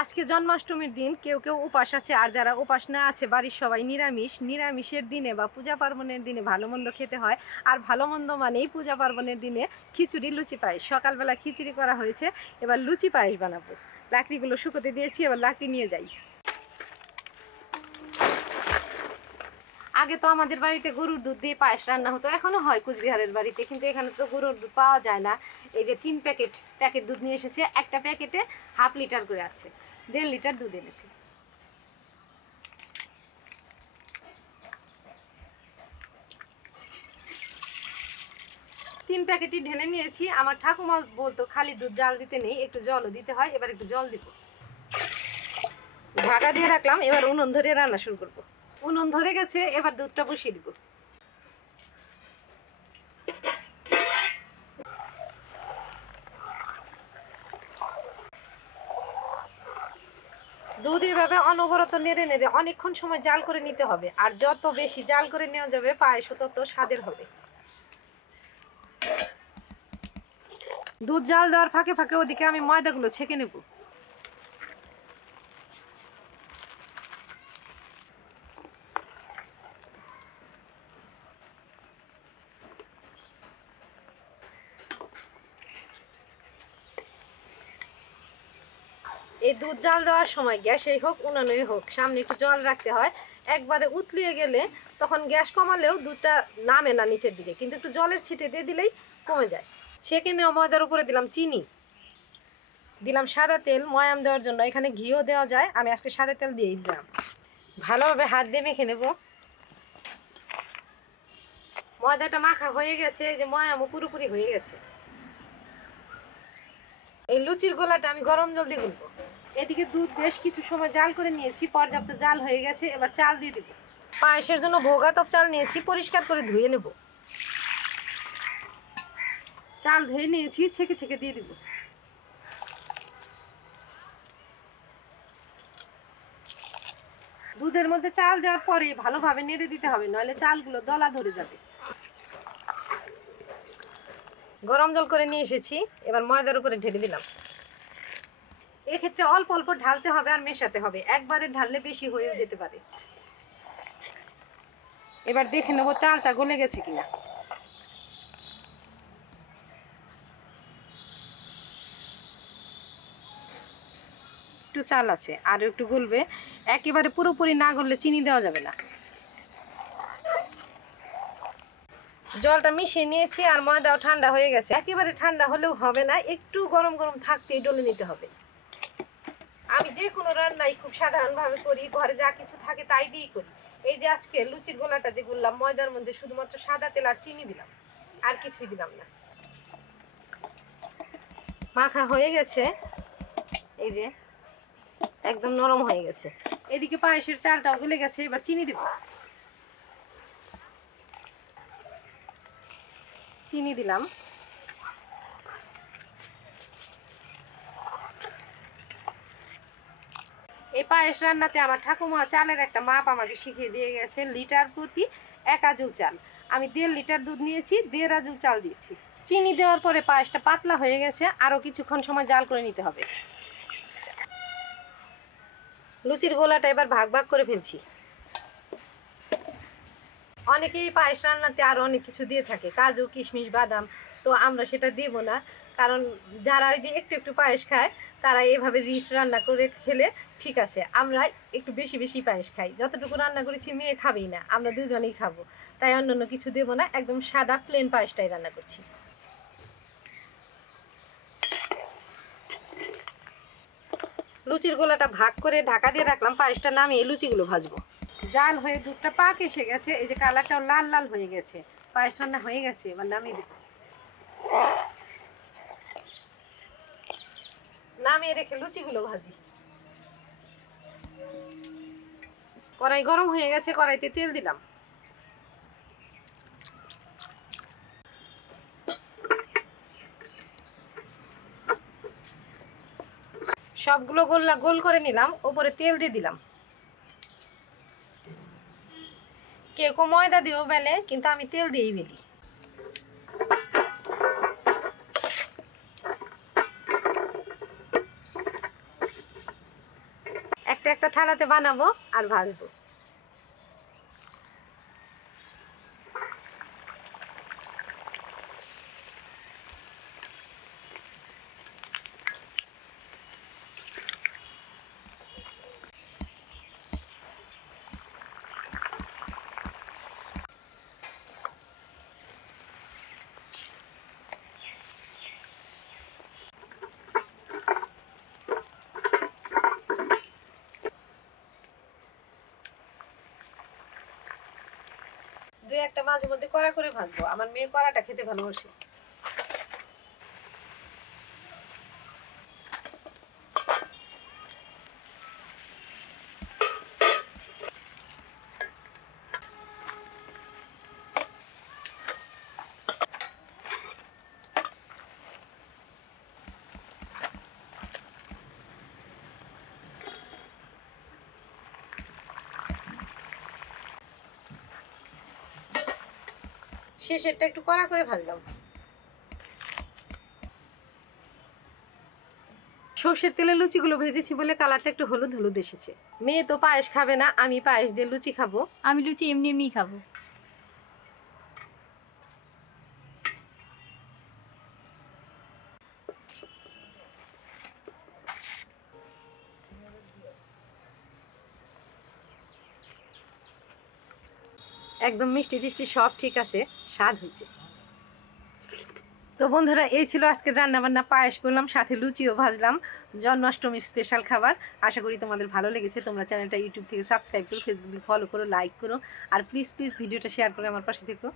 আজকে জন্মাষ্টমীর দিন কেউ কেউ উপাস আছে, আর যারা উপাস না আছে বাড়ির সবাই নিরামিষ। নিরামিষের দিনে বা পূজা পার্বণের দিনে ভালো মন্দ খেতে হয়। আর ভালো মন্দ মানেই পূজা পার্বণের দিনে খিচুড়ি, লুচি পায়েস। সকালবেলা খিচুড়ি করা হয়েছে, এবার লুচি পায়েস বানাবো। লাকড়িগুলো শুকোতে দিয়েছি, এবার লাকড়ি নিয়ে যাই। আগে তো আমাদের বাড়িতে গরুর দুধ দিয়ে পায়েস রান্না হতো, এখনো হয় কুচবিহারের বাড়িতে, কিন্তু এখানে তো গরুর দুধ পাওয়া যায় না। এই যে 3 প্যাকেট দুধ নিয়ে এসেছে, একটা প্যাকেটে ½ লিটার করে আছে, 1.5 লিটার দুধ এনেছি। তিন প্যাকেটই ঢেলে নিয়েছি। আমার ঠাকুমা বলতো খালি দুধ জাল দিতে নেই, একটু জলও দিতে হয়। এবার একটু জল দিব, ঢাকা দিয়ে রাখলাম। এবার উনুন ধরে রান্না শুরু করব। উনুন ধরে গেছে, এবার দুধটা বসিয়ে দিব। দুধ এভাবে অনবরত নেড়ে নেড়ে অনেকক্ষণ সময় জাল করে নিতে হবে। আর যত বেশি জাল করে নেওয়া যাবে পায়েস তত স্বাদের হবে। দুধ জাল দেওয়ার ফাঁকে ফাঁকে ওদিকে আমি ময়দাগুলো ছেঁকে নেব। এই দুধ জাল দেওয়ার সময় গ্যাসেই হোক উনানেই হোক সামনে একটু জল রাখতে হয়। একবারে উতলিয়ে গেলে তখন গ্যাস কমালেও দুধটা নামে না নিচের দিকে, কিন্তু একটু জলের ছিটে দিয়ে দিলেই কমে যায়। ছেঁকে নেওয়া ময়দার উপরে দিলাম চিনি, দিলাম সাদা তেল ময়াম দেওয়ার জন্য। এখানে ঘিও দেওয়া যায়, আমি আজকে সাদা তেল দিয়েই দিলাম। ভালোভাবে হাত দিয়ে মেখে নেব। ময়দাটা মাখা হয়ে গেছে, এই যে ময়ামও পুরোপুরি হয়ে গেছে। এই লুচির গোলাটা আমি গরম জল দিয়ে গুলবো। এদিকে দুধ বেশ কিছু সময় জাল করে নিয়েছি, পর্যাপ্ত জাল হয়ে গেছে। এবার চাল দিয়ে দিব। পায়েসের জন্য ভোগাতপ চাল নিয়েছি, পরিষ্কার করে ধুয়ে নেব। চাল ধুয়ে নিয়েছি, ছেঁকে ছেঁকে দিয়ে দিব। দুধের মধ্যে চাল দেওয়ার পরে ভালোভাবে নেড়ে দিতে হবে, নইলে চালগুলো দলা ধরে যাবে। গরম জল করে নিয়ে এসেছি, এবার ময়দার উপরে ঢেলে দিলাম। এক্ষেত্রে অল্প অল্প ঢালতে হবে আর মেশাতে হবে, একবারে ঢাললে বেশি হয়ে যেতে পারে। এবার দেখে নেবো চালটা গলে গেছে কিনা। একটু চাল আছে, আর একটু গলবে। একেবারে পুরোপুরি না গললে চিনি দেওয়া যাবে না। জলটা মিশিয়ে নিয়েছি, আর ময়দাও ঠান্ডা হয়ে গেছে। একেবারে ঠান্ডা হলেও হবে না, একটু গরম গরম থাকতেই ডলে নিতে হবে। আমি যে কোনো রান্নাই খুব সাধারণভাবে করি, ঘরে যা কিছু থাকে তাই দিয়েই করি। এই যে আজকে লুচির গোলাটা যে গুললাম, ময়দার মধ্যে শুধুমাত্র সাদা তেল আর চিনি দিলাম, আর কিছুই দিলাম না। মাখা হয়ে গেছে, এই যে একদম নরম হয়ে গেছে। এদিকে পায়েসের চালটাও গলে গেছে, এবার চিনি দিব। চিনি দিলাম। এই পায়েস রান্নাতে আমার ঠাকুমা চালের একটা মাপ আমাকে শিখিয়ে দিয়ে গেছে, লিটার প্রতি 1 আজু চাল। আমি 1.5 লিটার দুধ নিয়েছি, 1.5 আজু চাল দিয়েছি। চিনি দেওয়ার পরে পায়েসটা পাতলা হয়ে গেছে, আরো কিছুক্ষণ সময় জাল করে নিতে হবে। লুচির গোলাটা এবার ভাগ ভাগ করে ফেলছি। অনেকেই পায়েস রান্নাতে আরো অনেক কিছু দিয়ে থাকে, কাজু কিশমিশ বাদাম, তো আমরা সেটা দেব না। কারণ যারা ওই যে একটু একটু পায়েস খায় তারা এভাবে রিচ রান্না করে খেলে ঠিক আছে। আমরা একটু বেশি বেশি পায়েস খাই, যতটুকু রান্না করেছি মেয়ে খাবেই না, আমরা দুজনেই খাবো, তাই অন্যান্য কিছু দেব না। একদম সাদা প্লেন পায়েসটাই রান্না করছি। লুচির গোলাটা ভাগ করে ঢাকা দিয়ে রাখলাম, পায়েসটা নামিয়ে লুচিগুলো ভাজবো। জাল হয়ে দুধটা পাক এসে গেছে, এই যে কালারটাও লাল লাল হয়ে গেছে। পায়েস রান্না হয়ে গেছে, এবার নামিয়ে দেব। নামিয়ে রেখে লুচিগুলো ভাজি। কড়াই গরম হয়ে গেছে, কড়াইতে তেল দিলাম। সবগুলো গোল করে নিলাম, ওপরে তেল দিয়ে দিলাম। কেউ কেউ ময়দা দিয়েও বেলে, কিন্তু আমি তেল দিয়েই বেলি। একটা থালাতে বানাবো আর ভাজবো। দুই একটা মাঝে মধ্যে কড়া করে ভাজবো, আমার মেয়ে কড়াটা খেতে ভালোবাসে। শেষেরটা একটু কড়া করে ভাজলাম। সর্ষের তেলে লুচিগুলো ভেজেছি বলে কালারটা একটু হলুদ হলুদ এসেছে। মেয়ে তো পায়েস খাবে না, আমি পায়েস দিয়ে লুচি খাবো। আমি লুচি এমনি এমনি খাবো। একদম মিষ্টি টিষ্টি সব ঠিক আছে, স্বাদ হয়েছে। তো বন্ধুরা, এই ছিল আজকের রান্না বান্না। পায়েস করলাম, সাথে লুচিও ভাজলাম, জন্মাষ্টমীর স্পেশাল খাবার। আশা করি তোমাদের ভালো লেগেছে। তোমরা চ্যানেলটা ইউটিউব থেকে সাবস্ক্রাইব করো, ফেসবুক থেকে ফলো করো, লাইক করো, আর প্লিজ প্লিজ ভিডিওটা শেয়ার করে আমার পাশে থেকো।